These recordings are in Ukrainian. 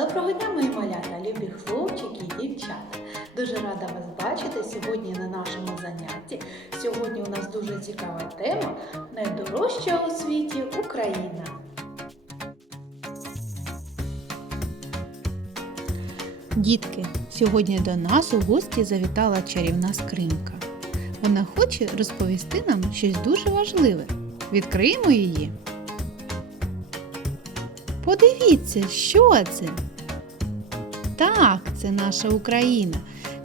Доброго дня, мої малята, любі хлопчики і дівчата. Дуже рада вас бачити сьогодні на нашому занятті. Сьогодні у нас дуже цікава тема найдорожча у світі Україна. Дітки, сьогодні до нас у гості завітала чарівна скринька. Вона хоче розповісти нам щось дуже важливе. Відкриємо її. Подивіться, що це? Так, це наша Україна.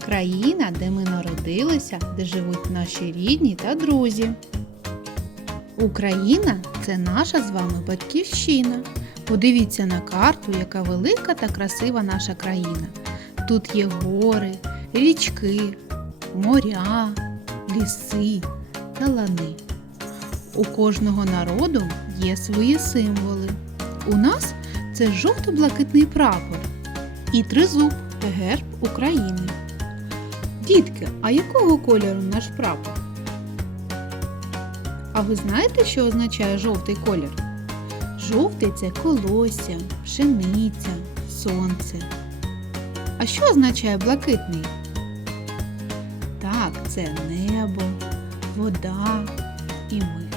Країна, де ми народилися, де живуть наші рідні та друзі. Україна це наша з вами батьківщина. Подивіться на карту, яка велика та красива наша країна. Тут є гори, річки, моря, ліси та лани. У кожного народу є свої символи. У нас це жовто-блакитний прапор і тризуб герб України. Дітки, а якого кольору наш прапор? А ви знаєте, що означає жовтий колір? Жовтий це колосся, пшениця, сонце. А що означає блакитний? Так, це небо, вода і ми.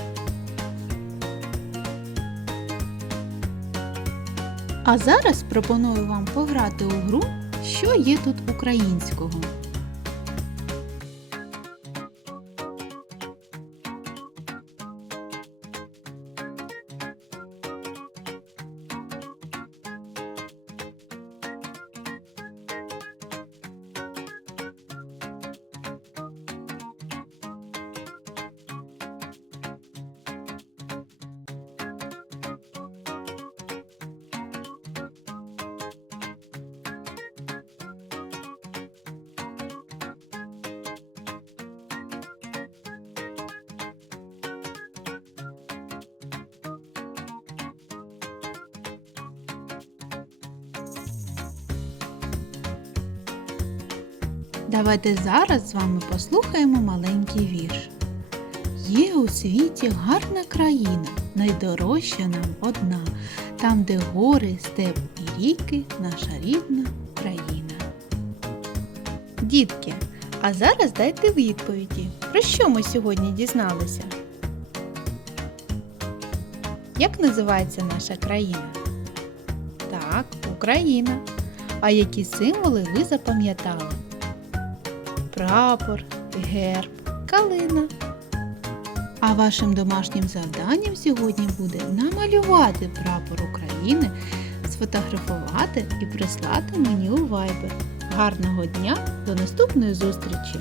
А зараз пропоную вам пограти у гру, що є тут українського. Давайте зараз з вами послухаємо маленький вірш. Є у світі гарна країна, найдорожча нам одна, там, де гори, степ і ріки, наша рідна Україна. Дітки, а зараз дайте відповіді, про що ми сьогодні дізналися? Як називається наша країна? Так, Україна. А які символи ви запам'ятали? Прапор, герб, калина. А вашим домашнім завданням сьогодні буде намалювати прапор України, сфотографувати і прислати мені у Viber. Гарного дня! До наступної зустрічі!